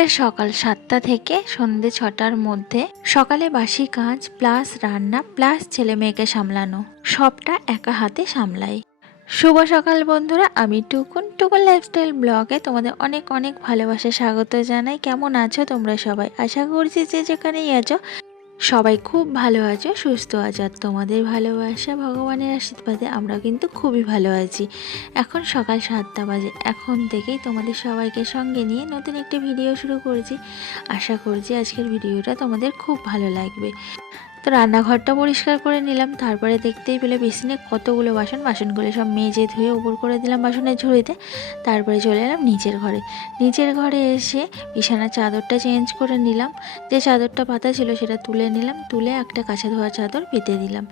শীতের সকাল 7টা থেকে সন্ধ্যে 6টার মধ্যে সকালে বাসি কাজ প্লাস রান্না প্লাস ছেলে মেয়েকে সামলানো সবটা একা হাতে সামলাই। শুভ সকাল বন্ধুরা, আমি টুকুন লাইফস্টাইল ব্লগে তোমাদের অনেক অনেক ভালোবাসা স্বাগত জানাই। কেমন আছো তোমরা সবাই? আশা করছি যে যেখানেই আছো সবাই খুব ভালো আছো, সুস্থ আছো। আর তোমাদের ভালোবাসা ভগবানের আশীর্বাদে আমরা কিন্তু খুবই ভালো আছি। এখন সকাল 7টা বাজে। এখন থেকেই তোমাদের সবাইকে সঙ্গে নিয়ে নতুন একটি ভিডিও শুরু করেছি। আশা করছি আজকের ভিডিওটা তোমাদের খুব ভালো লাগবে। তো রান্নাঘরটা পরিষ্কার করে নিলাম, তারপরে দেখতেই পেলে বেসিনে কতগুলো বাসনগুলো সব মেজে ধুয়ে উপর করে দিলাম বাসনের ঝুড়িতে। তারপরে চলে এলাম নিচের ঘরে এসে বিছানার চাদরটা চেঞ্জ করে নিলাম। যে চাদরটা পাতা ছিল সেটা তুলে নিলাম, তুলে একটা কাঁচা ধোয়া চাদর পেতে দিলাম।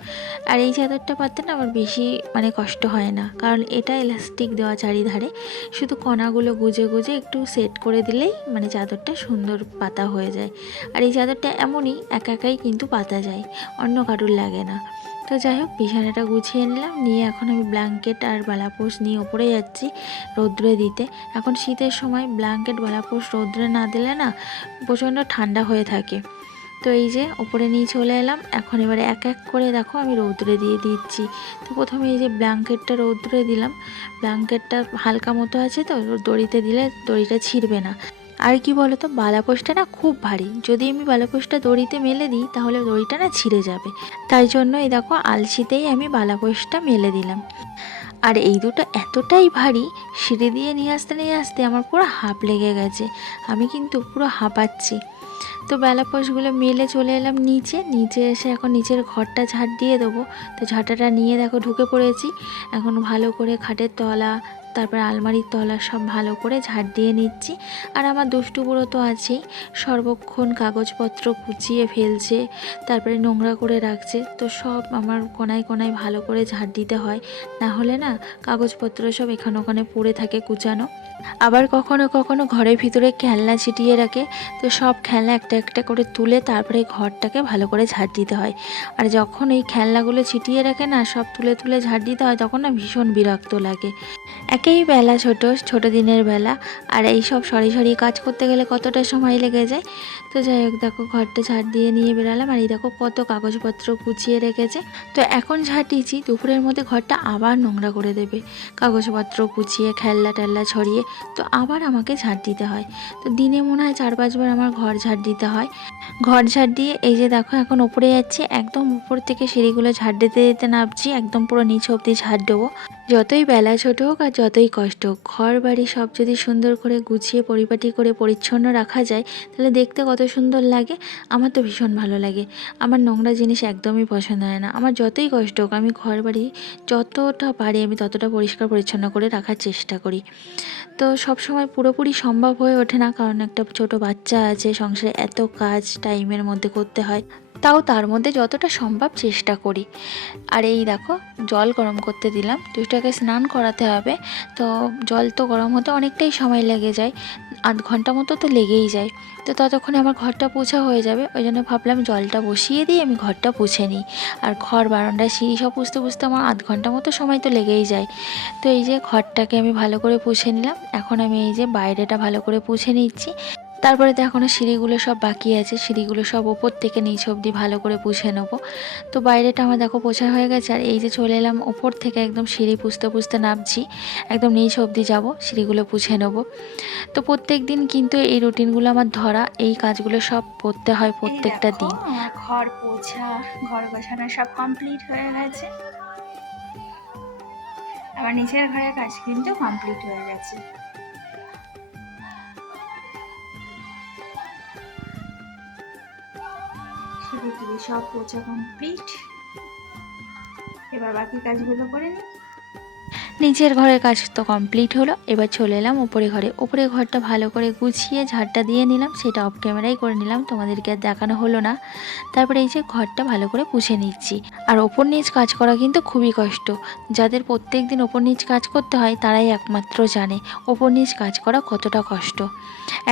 আর এই চাদরটা পাততে না আমার বেশি কষ্ট হয় না, কারণ এটা ইলাস্টিক দেওয়া চারিধারে, শুধু কণাগুলো গুজে গুজে একটু সেট করে দিলেই চাদরটা সুন্দর পাতা হয়ে যায়। আর এই চাদরটা এমনই একাই কিন্তু পাতা যায়, অন্য কারুর লাগে না। তো যাই হোক, বিছানাটা গুছিয়ে নিলাম, নিয়ে এখন আমি ব্ল্যাঙ্কেট আর বালাপোষ নিয়ে ওপরে যাচ্ছি রৌদ্রে দিতে। এখন শীতের সময় ব্ল্যাঙ্কেট বালাপোষ রৌদ্রে না দিলে না প্রচণ্ড ঠান্ডা হয়ে থাকে। তো এই যে ওপরে নিয়ে চলে এলাম। এখন এবারে এক এক করে দেখো আমি রৌদ্রে দিয়ে দিচ্ছি। তো প্রথমে এই যে ব্ল্যাঙ্কেটটা রৌদ্রে দিলাম। ব্ল্যাঙ্কেটটা হালকা মতো আছে, তো দড়িতে দিলে দড়িটা ছিঁড়বে না। আর কি বলো তো, বালাপোষটা না খুব ভারী, যদি আমি বালাপোষটা দড়িতে মেলে দিই তাহলে দড়িটা না ছিঁড়ে যাবে। তাই জন্য এই দেখো আলসিতেই আমি বালাপোষটা মেলে দিলাম। আর এই দুটো এতটাই ভারী, সিঁড়ি দিয়ে নিয়ে আসতে আমার পুরো হাঁপ লেগে গেছে, আমি কিন্তু পুরো হাঁপাচ্ছি। তো বালাপোষগুলো মেলে চলে এলাম নিচে এসে এখন নিচের ঘরটা ঝাড় দিয়ে দেবো। তো ঝাঁটাটা নিয়ে দেখো ঢুকে পড়েছি। এখন ভালো করে খাটের তলা, তারপরে আলমারির তলা সব ভালো করে ঝাড় দিয়ে নিচ্ছি। আর আমার দুষ্টু বুড়ো তো আছেই, সর্বক্ষণ কাগজপত্র কুচিয়ে ফেলছে, তারপরে নোংরা করে রাখছে। তো সব আমার কোনায় কোনায় ভালো করে ঝাড় দিতে হয়, না হলে না কাগজপত্র সব এখানে ওখানে পড়ে থাকে কুচানো। আবার কখনো কখনো ঘরের ভিতরে খেলনা ছিটিয়ে রাখে, তো সব খেলনা একটা একটা করে তুলে তারপরে ঘরটাকে ভালো করে ঝাড় দিতে হয়। আর যখন এই খেলনাগুলো ছিটিয়ে রাখে না সব তুলে তুলে ঝাড় দিতে হয়, তখন না ভীষণ বিরক্ত লাগে। একেই বেলা ছোট দিনের বেলা, আর এই সব সরি কাজ করতে গেলে কতটা সময় লেগে যায়। তো যাই হোক, দেখো ঘরটা ঝাড় দিয়ে নিয়ে বেরালাম। আর এই দেখো কত কাগজপত্র কুচিয়ে রেখেছে। তো এখন ঝাড় দিয়েছি, দুপুরের মধ্যে ঘরটা আবার নোংরা করে দেবে, কাগজপত্র কুচিয়ে খেলনা টেল্লা ছড়িয়ে। তো আবার আমাকে ঝাড় দিতে হয়। তো দিনে মনে হয় 4-5 বার আমার ঘর ঝাড় দিতে হয়। ঘর ঝাড় দিয়ে এই যে দেখো এখন উপরে যাচ্ছি, একদম উপর থেকে সিঁড়িগুলো ঝাড় দিতে দিতে নামছি, একদম পুরো নিচ অবধি ঝাড় দেবো। যতই বেলা ছোট হোক আর যতই কষ্ট হোক, ঘর বাড়ি সব যদি সুন্দর করে গুছিয়ে পরিপাটি করে পরিচ্ছন্ন রাখা যায় তাহলে দেখতে কত সুন্দর লাগে। আমার তো ভীষণ ভালো লাগে। আমার নোংরা জিনিস একদমই পছন্দ হয় না। আমার যতই কষ্ট হোক আমি ঘর বাড়ি যতটা পারি আমি ততটা পরিষ্কার পরিচ্ছন্ন করে রাখার চেষ্টা করি। তো সব সময় পুরোপুরি সম্ভব হয়ে ওঠে না, কারণ একটা ছোট বাচ্চা আছে, সংসারে এত কাজ টাইমের মধ্যে করতে হয়, তাও তার মধ্যে যতটা সম্ভব চেষ্টা করি। আর এই দেখো জল গরম করতে দিলাম, দুইটাকে স্নান করাতে হবে। তো জল তো গরম হতে অনেকটাই সময় লেগে যায়, আধ ঘন্টা মতো তো লেগেই যায়। তো ততক্ষণে আমার ঘরটা পোছা হয়ে যাবে, ওই জন্য ভাবলাম জলটা বসিয়ে দিয়ে আমি ঘরটা পুছে নিই। আর ঘর বারান্দা সিঁড়ি সব পুছতে আমার আধ ঘন্টা মতো সময় তো লেগেই যায়। তো এই যে ঘরটাকে আমি ভালো করে পুছে নিলাম। এখন আমি এই যে বাইরেটা ভালো করে পুছে নিচ্ছি। তারপরে তো এখনও সিঁড়িগুলো সব বাকি আছে, সিঁড়িগুলো সব ওপর থেকে নিচ অবধি ভালো করে পুছে নেবো। তো বাইরেটা আমার দেখো পোছা হয়ে গেছে। আর এই যে চলে এলাম ওপর থেকে, একদম সিঁড়ি পুছতে নামছি, একদম নিচ অবধি যাব, সিঁড়িগুলো পুছে নেবো। তো প্রত্যেক দিন কিন্তু এই রুটিনগুলো আমার ধরা, এই কাজগুলো সব করতে হয় প্রত্যেকটা দিন। আমার ঘর পোছা ঘর গোছানো সব কমপ্লিট হয়ে গেছে। আবার নিচের ঘরের কাজ কিন্তু কমপ্লিট হয়ে গেছে। সিঁড়ি সব পোছা কমপ্লিট। এবার বাকি কাজগুলো করে নিই। নিচের ঘরের কাজ তো কমপ্লিট হলো, এবার চলে এলাম ওপরে ঘরটা ভালো করে গুছিয়ে ঝাড়টা দিয়ে নিলাম, সেটা অফ ক্যামেরাই করে নিলাম, তোমাদেরকে আর দেখানো হলো না। তারপরে এই যে ঘরটা ভালো করে পুছে নিচ্ছি। আর ওপর নিচ কাজ করা কিন্তু খুবই কষ্ট, যাদের প্রত্যেক দিন ওপর নিচ কাজ করতে হয় তারাই একমাত্র জানে ওপর নিচ কাজ করা কতটা কষ্ট।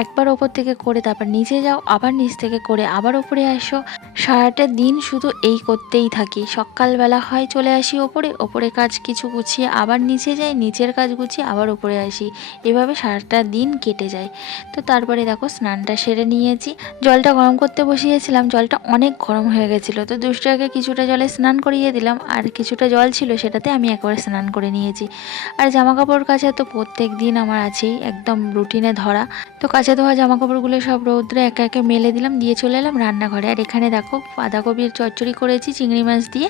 একবার ওপর থেকে করে তারপর নিচে যাও, আবার নিচ থেকে করে আবার ওপরে আসো, সারাটা দিন শুধু এই করতেই থাকি। সকালবেলা হয় চলে আসি ওপরে কাজ কিছু গুছিয়ে আবার নিচে যাই, নিচের কাজ গুছিয়ে আবার ওপরে আসি, এভাবে সারাটা দিন কেটে যায়। তো তারপরে দেখো স্নানটা সেরে নিয়েছি, জলটা গরম করতে বসিয়েছিলাম, জলটা অনেক গরম হয়ে গেছিলো। তো দুষ্টুকে কিছুটা জলে স্নান করিয়ে দিলাম, আর কিছুটা জল ছিল সেটাতে আমি একবারে স্নান করে নিয়েছি। আর জামা কাপড় কাচা তো প্রত্যেক দিন আমার আছেই, একদম রুটিনে ধরা। তো কাচা ধোয়া জামা কাপড়গুলো সব রৌদ্রে একে একে মেলে দিলাম, দিয়ে চলে এলাম রান্নাঘরে। আর এখানে দেখো বাঁধাকপির চচ্চড়ি করেছি চিংড়ি মাছ দিয়ে,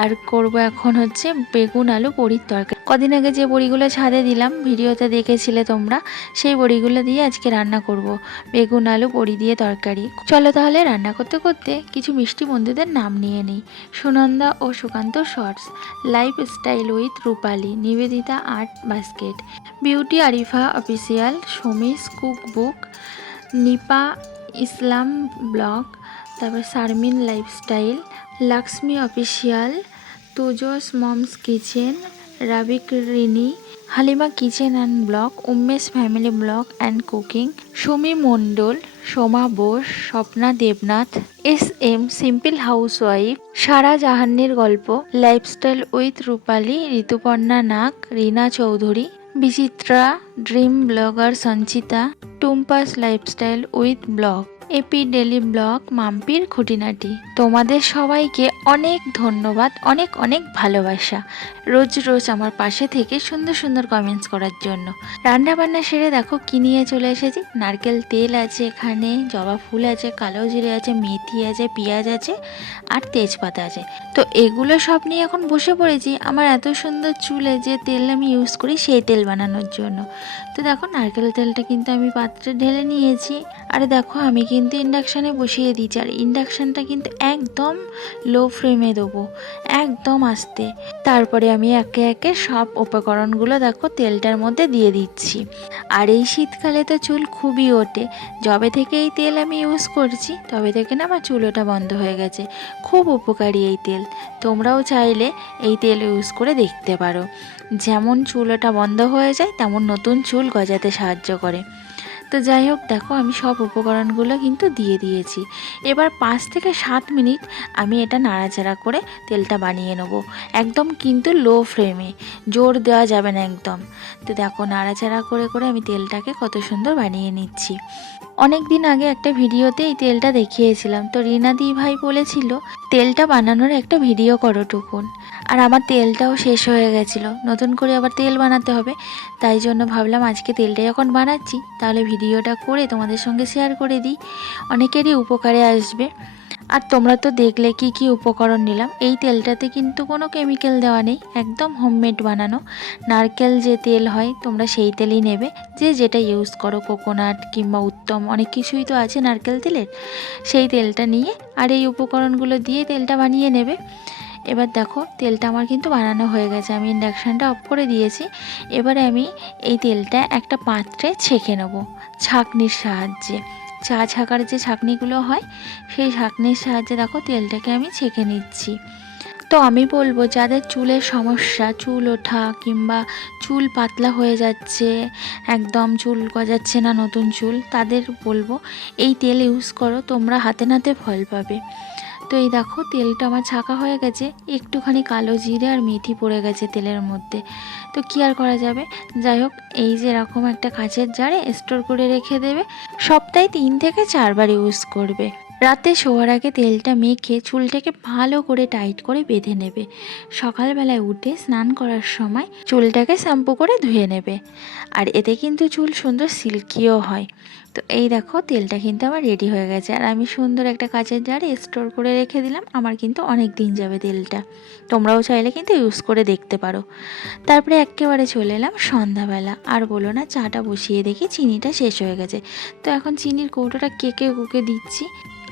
আর করব এখন হচ্ছে বেগুন আলু বড়ির তরকারি। কদিন আগে যে বড়িগুলো ছাদে দিলাম, ভিডিওতে দেখেছিলে তোমরা, সেই বড়িগুলো দিয়ে আজকে রান্না করব বেগুন আলু বড়ি দিয়ে তরকারি। চলো তাহলে রান্না করতে করতে কিছু মিষ্টি বন্ধুদের নাম নিয়ে নিই। সুনন্দা ও Sukanta shorts, lifestyle with Rupali, Nivedita art basket, beauty Arifa official, Samish cookbook, Nipa Islam blog, তারপর শারমিন লাইফস্টাইল, লক্ষ্মী অফিসিয়াল, তুজোস mom's kitchen, Rabik Rini, Halima kitchen and blog, Umesh family blog and cooking, Sumi Mondal, Soma Bose, Swapna Debnath, SM simple housewife, Sara জাহান্নির গল্প, lifestyle with Rupali, Rituparna Nag, Rina Chowdhury, Bichitra, dream blogger Sanchita, Tumpa's lifestyle with blog, AP daily blog, মাম্পির খুঁটিনাটি। তোমাদের সবাইকে অনেক ধন্যবাদ, অনেক অনেক ভালোবাসা রোজ রোজ আমার পাশে থেকে সুন্দর সুন্দর কমেন্টস করার জন্য। রান্না বান্না সেরে দেখো কি নিয়ে চলে এসেছি। নারকেল তেল আছে, এখানে জবা ফুল আছে, কালো জিরে আছে, মেথি আছে, পেঁয়াজ আছে, আর তেজপাতা আছে। তো এগুলো সব নিয়ে এখন বসে পড়েছি আমার এত সুন্দর চুলে যে তেল আমি ইউজ করি সেই তেল বানানোর জন্য। তো দেখো নারকেল তেলটা কিন্তু আমি পাত্রে ঢেলে নিয়েছি। আর দেখো আমি কিন্তু ইন্ডাকশানে বসিয়ে দিয়েছি, আর ইন্ডাকশানটা কিন্তু একদম লো ফ্লেমে দেবো, একদম আস্তে। তারপরে আমি একে একে সব উপকরণগুলো দেখো তেলটার মধ্যে দিয়ে দিচ্ছি। আর এই শীতকালে তো চুল খুবই ওঠে, যবে থেকে এই তেল আমি ইউজ করছি তবে থেকে না আমার চুল ওঠা বন্ধ হয়ে গেছে। খুব উপকারী এই তেল, তোমরাও চাইলে এই তেল ইউজ করে দেখতে পারো। যেমন চুল ওঠা বন্ধ হয়ে যায় তেমন নতুন চুল গজাতে সাহায্য করে। তো যাই হোক দেখো আমি সব উপকরণগুলো কিন্তু দিয়ে দিয়েছি। এবার 5 থেকে 7 মিনিট আমি এটা নাড়াচাড়া করে তেলটা বানিয়ে নেবো, একদম কিন্তু লো ফ্লেমে, জোর দেওয়া যাবে না একদম। তো দেখো নাড়াচাড়া করে করে আমি তেলটাকে কত সুন্দর বানিয়ে নিচ্ছি। অনেক দিন আগে একটা ভিডিওতে এই তেলটা দেখিয়েছিলাম, তো রিনা দি ভাই বলেছিল তেলটা বানানোর একটা ভিডিও করো টুকুন। আর আমার তেলটাও শেষ হয়ে গেছিলো, নতুন করে আবার তেল বানাতে হবে, তাই জন্য ভাবলাম আজকে তেলটা যখন বানাচ্ছি তাহলে ভিডিওটা করে তোমাদের সঙ্গে শেয়ার করে দিই, অনেকেরই উপকারে আসবে। আর তোমরা তো দেখলে কি কি উপকরণ নিলাম। এই তেলটাতে কিন্তু কোনো কেমিক্যাল দেওয়া নেই, একদম হোমমেড বানানো। নারকেল যে তেল হয় তোমরা সেই তেলই নেবে, যে যেটা ইউজ করো, কোকোনাট কিংবা উত্তম, অনেক কিছুই তো আছে নারকেল তেলের, সেই তেলটা নিয়ে আর এই উপকরণগুলো দিয়ে তেলটা বানিয়ে নেবে। এবার দেখো তেলটা আমার কিন্তু বানানো হয়ে গেছে, আমি ইন্ডাকশানটা অফ করে দিয়েছি। এবারে আমি এই তেলটা একটা পাত্রে ছেঁকে নেব ছাঁকনির সাহায্যে। চা ছাঁকার যে ছাঁকনিগুলো হয় সেই ছাঁকনির সাহায্যে দেখো তেলটাকে আমি ছেঁকে নিচ্ছি। তো আমি বলবো যাদের চুলের সমস্যা, চুল ওঠা কিংবা চুল পাতলা হয়ে যাচ্ছে, একদম চুল গজাচ্ছে না নতুন চুল, তাদের বলবো এই তেল ইউজ করো, তোমরা হাতে নাতে ফল পাবে। তো এই দেখো তেলটা আমার ছাঁকা হয়ে গেছে, একটুখানি কালো জিরে আর মেথি পড়ে গেছে তেলের মধ্যে, তো কী আর করা যাবে। যাই হোক এই যে এরকম একটা কাঁচের জারে স্টোর করে রেখে দেবে, সপ্তাহে 3 থেকে 4 বার ইউজ করবে। রাতে শোয়ার আগে তেলটা মেখে চুলটাকে ভালো করে টাইট করে বেঁধে নেবে। সকালবেলায় উঠে স্নান করার সময় চুলটাকে শ্যাম্পু করে ধুয়ে নেবে, আর এতে কিন্তু চুল সুন্দর সিল্কিও হয়। তো এই দেখো তেলটা কিন্তু আমার রেডি হয়ে গেছে, আর আমি সুন্দর একটা কাঁচের জারে স্টোর করে রেখে দিলাম, আমার কিন্তু অনেক দিন যাবে তেলটা। তোমরাও চাইলে কিন্তু ইউজ করে দেখতে পারো। তারপরে একেবারে চলে এলাম সন্ধ্যাবেলা, আর বলো না চাটা বসিয়ে দেখি চিনিটা শেষ হয়ে গেছে। তো এখন চিনির কৌটোটা কেকে কুকে দিচ্ছি।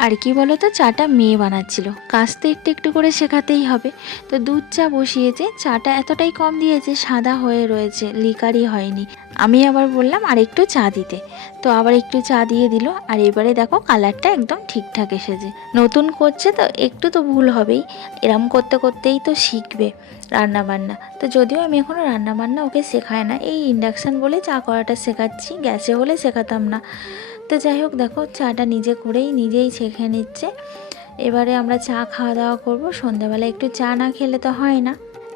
আর কি বলো তো, চাটা মেয়ে বানাচ্ছিল, কাজ তো একটু একটু করে শেখাতেই হবে। তো দুধ চা বসিয়েছে, চাটা এতটাই কম দিয়েছে সাদা হয়ে রয়েছে, লিকারই হয়নি। আমি আবার বললাম আর একটু চা দিতে, তো আবার একটু চা দিয়ে দিল। আর এবারে দেখো কালারটা একদম ঠিকঠাক এসেছে। নতুন করছে তো একটু তো ভুল হবেই, এরম করতে করতেই তো শিখবে রান্নাবান্না। তো যদিও আমি এখনও রান্নাবান্না ওকে শেখায় না, এই ইন্ডাকশান বলে চা করাটা শেখাচ্ছি, গ্যাসে হলে শেখাতাম না। তো যাই হোক দেখো চাটা নিজে করেই নিজেই ছেঁকে নিচ্ছে। এবারে আমরা চা খাওয়া দাওয়া করবো। সন্ধ্যাবেলা একটু চা না খেলে তো হয় না।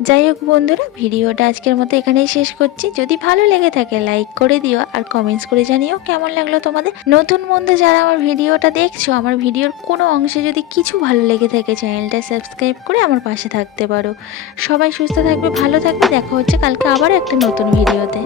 যাই হোক বন্ধুরা, ভিডিওটা আজকের মতো এখানেই শেষ করছি। যদি ভালো লেগে থাকে লাইক করে দিও আর কমেন্টস করে জানিও কেমন লাগলো তোমাদের। নতুন বন্ধু যারা আমার ভিডিওটা দেখছো, আমার ভিডিওর কোনো অংশে যদি কিছু ভালো লেগে থাকে চ্যানেলটা সাবস্ক্রাইব করে আমার পাশে থাকতে পারো। সবাই সুস্থ থাকবে, ভালো থাকবে। দেখা হচ্ছে কালকে আবার একটা নতুন ভিডিওতে।